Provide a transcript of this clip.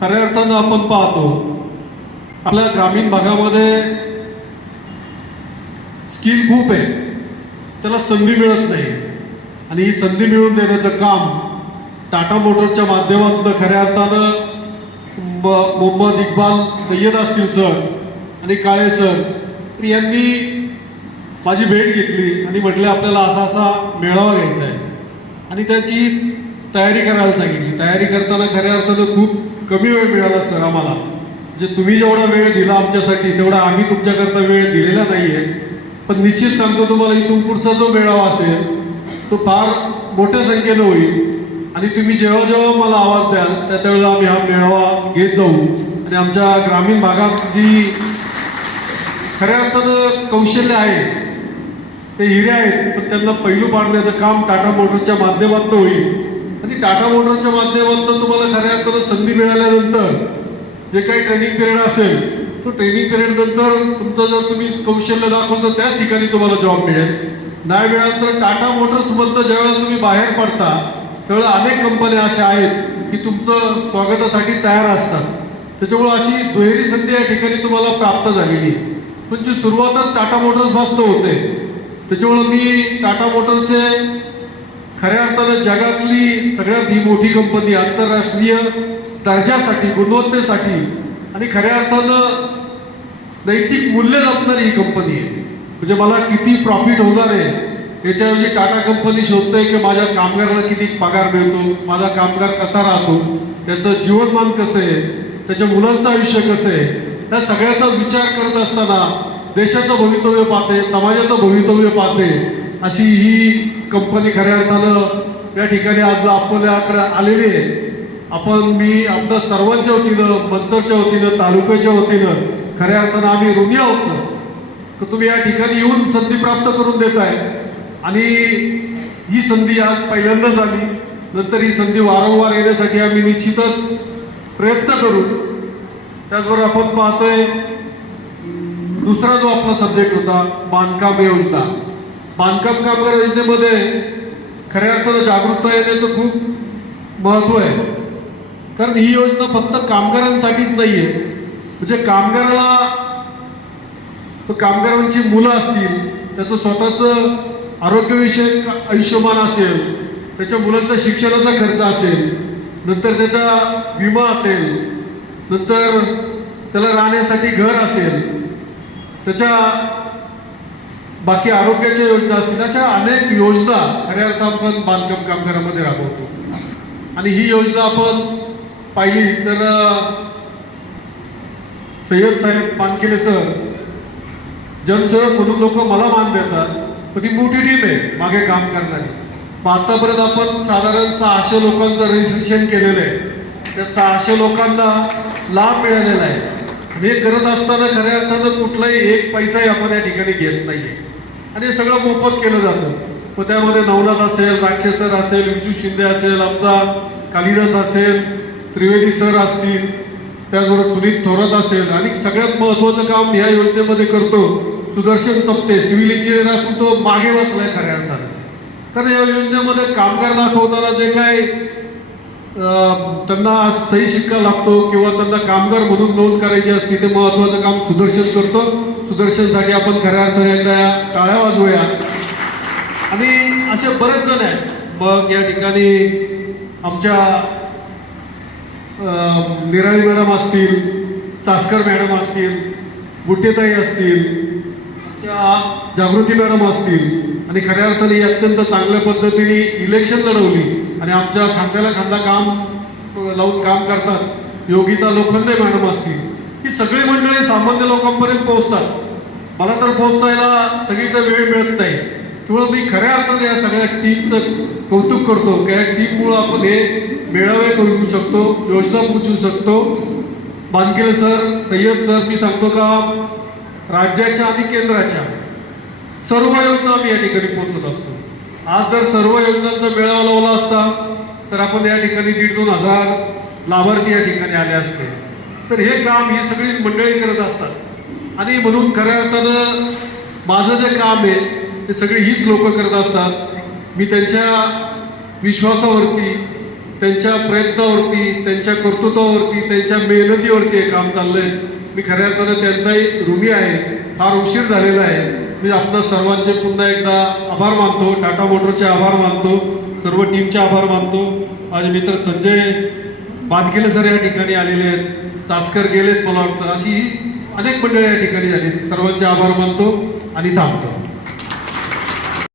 खऱ्या अर्थानं आपण पाहतो आपल्या ग्रामीण भागामध्ये स्किल खूप आहे, त्याला संधी मिळत नाही आणि ही संधी मिळवून देण्याचं काम टाटा मोटर्सच्या माध्यमातून खऱ्या अर्थानं मोहम्मद इक्बाल सय्यद असतील सर आणि काळे सर यांनी माझी भेट घेतली आणि म्हटले आपल्याला असा असा मेळावा घ्यायचा आहे आणि त्याची तयारी करायला सांगितली. तयारी करताना खऱ्या अर्थानं खूप कमी वेळ मिळाला सर आम्हाला. जे तुम्ही जेवढा वेळ दिला आमच्यासाठी तेवढा आम्ही तुमच्याकरता वेळ दिलेला नाही आहे. पण निश्चित सांगतो तुम्हाला इथून पुढचा जो मेळावा असेल तो फार मोठ्या संख्येनं होईल आणि तुम्ही जेव्हा जेव्हा मला आवाज द्याल त्यावेळेला आम्ही हा मेळावा घेत जाऊ आणि आमच्या ग्रामीण भागात जी खऱ्या अर्थानं कौशल्य आहे ते हिरे आहेत पण त्यांना पैलू पाडण्याचं काम टाटा मोटर्सच्या माध्यमातून होईल आणि टाटा मोटर्सच्या माध्यमातून तुम्हाला खऱ्या अर्थानं संधी मिळाल्यानंतर जे काही ट्रेनिंग पिरियड असेल तो ट्रेनिंग पिरियड नंतर तुमचं जर तुम्ही कौशल्य दाखवलं तर त्याच ठिकाणी तुम्हाला जॉब मिळेल. नाही मिळालं तर टाटा मोटर्समधनं ज्यावेळेला तुम्ही बाहेर पडता त्यावेळेला अनेक कंपन्या अशा आहेत की तुमचं स्वागतासाठी तयार असतात. त्याच्यामुळे अशी दुहेरी संधी या ठिकाणी तुम्हाला प्राप्त झालेली आहे. म्हणजे सुरुवातच टाटा मोटर्सपासून होते. त्याच्यामुळे मी टाटा मोटर्सचे खऱ्या अर्थानं जगातली सगळ्यात ही मोठी कंपनी आंतरराष्ट्रीय दर्जासाठी गुणवत्तेसाठी आणि खऱ्या अर्थानं नैतिक मूल्य जपणारी ही कंपनी आहे. म्हणजे मला किती प्रॉफिट होणार आहे याच्याऐवजी टाटा कंपनी शोधते की माझ्या कामगाराला किती पगार मिळतो, माझा कामगार कसा राहतो, त्याचं जीवनमान कसं आहे, त्याच्या मुलांचं आयुष्य कसं आहे, या सगळ्याचा विचार करत असताना देशाचं भवितव्य पाहते, समाजाचं भवितव्य पाहते अशी ही कंपनी खऱ्या अर्थानं या ठिकाणी आज आपल्याकडे आलेली आहे. मी आपल्या सर्वांच्या वतीनं मंचरच्या वतीनं तालुक्याच्या वतीनं खऱ्या अर्थानं आम्ही ऋणी आहोत तर तुम्ही या ठिकाणी येऊन संधी प्राप्त करून देताय आणि ही संधी आज पहिल्यांदाच आली. नंतर ही संधी वारंवार येण्यासाठी आम्ही निश्चितच प्रयत्न करू. त्याचबरोबर आपण पाहतोय दुसरा जो आपला सब्जेक्ट होता बांधकाम योजना. बांधकाम कामगार योजनेमध्ये खऱ्या अर्थानं जागरूकता येण्याचं खूप महत्त्व आहे. कारण ही योजना फक्त कामगारांसाठीच नाही आहे. म्हणजे कामगारांची मुलं असतील, त्याचं स्वतःचं आरोग्यविषयक आयुष्यमान असेल, त्याच्या मुलांचा शिक्षणाचा खर्च असेल, नंतर त्याचा विमा असेल, नंतर त्याला राहण्यासाठी घर असेल, त्याच्या बाकी आरोग्याच्या योजना असतील, अशा अनेक योजना खऱ्या अर्थानं आपण बांधकाम कामगारामध्ये राबवतो. आणि ही योजना आपण पाहिली तर सय्यद साहेब पानकेले सर जनसेवक म्हणून लोक मला मान देतात, पण ती मोठी टीम आहे मागे काम करणारी. आतापर्यंत आपण साधारण 600 लोकांचं रजिस्ट्रेशन केलेलं आहे. त्या 600 लोकांना लाभ मिळालेला आहे. आणि हे करत असताना खऱ्या अर्थानं कुठलाही एक पैसाही आपण या ठिकाणी घेत नाहीये आणि हे सगळं मोफत केलं जातं. मग त्यामध्ये नवनाथ असेल, राक्षस सर असेल, विजू शिंदे असेल, आमचा कालिदास असेल, त्रिवेदी सर असतील, त्याचबरोबर सुनीत थोरात असेल आणि सगळ्यात महत्त्वाचं काम ह्या योजनेमध्ये करतो सुदर्शन चपटे, सिव्हिल इंजिनियर असून तो मागे बसलाय खऱ्या अर्थानं. कारण या योजनेमध्ये कामगार दाखवताना जे काय त्यांना सही शिक्का लागतो किंवा त्यांना कामगार म्हणून नोंद करायची असते ते महत्त्वाचं काम सुदर्शन करतो. सुदर्शनसाठी आपण खऱ्या अर्थाने एकदा टाळ्या वाजवूया. आणि असे बरेच जण आहेत. मग या ठिकाणी आमच्या निराळी मॅडम असतील, चासकर मॅडम असतील, बुट्टेताई असतील, जागृती मॅडम असतील आणि खऱ्या अर्थाने अत्यंत चांगल्या पद्धतीने इलेक्शन लढवली आणि आमच्या खांद्याला खांदा काम लावून काम करतात. योगिता लोखंडे मॅडम असतील, ही सगळी मंडळी सामान्य लोकांपर्यंत पोहोचतात. मला तर पोहोचायला सगळीकडे वेळ मिळत नाही. त्यामुळे मी खऱ्या अर्थाने या सगळ्या टीमचं कौतुक करतो की या टीममुळं आपण हे मेळावे करू शकतो, योजना पोचवू शकतो. बानकेले सर, सय्यद सर, मी सांगतो का राज्याच्या आणि केंद्राच्या सर्व योजना आम्ही या ठिकाणी पोहोचत असतो. आज जर सर्व योजनांचा मेळावा लावला असता तर आपण या ठिकाणी 1,500-2,000 लाभार्थी या ठिकाणी आले असते. तर हे काम ही सगळी मंडळी करत असतात आणि म्हणून खऱ्या अर्थानं माझं जे काम आहे ते सगळी हीच लोक करत असतात. मी त्यांच्या विश्वासावरती त्यांच्या प्रयत्नावरती, त्यांच्या कर्तृत्वावरती, त्यांच्या मेहनतीवरती हे काम चाललंय. मी खऱ्या अर्थानं त्यांचाही ऋणी आहे. फार उशीर झालेला आहे. मी आपल्या सर्वांचे पुन्हा एकदा आभार मानतो. टाटा मोटरचे आभार मानतो, सर्व टीमचे आभार मानतो. माझे मित्र संजय बानकेले सर या ठिकाणी आलेले आहेत, चासकर गेलेत मला वाटतं, अशी अनेक मंडळी या ठिकाणी झाली. सर्वांचे आभार मानतो आणि थांबतो.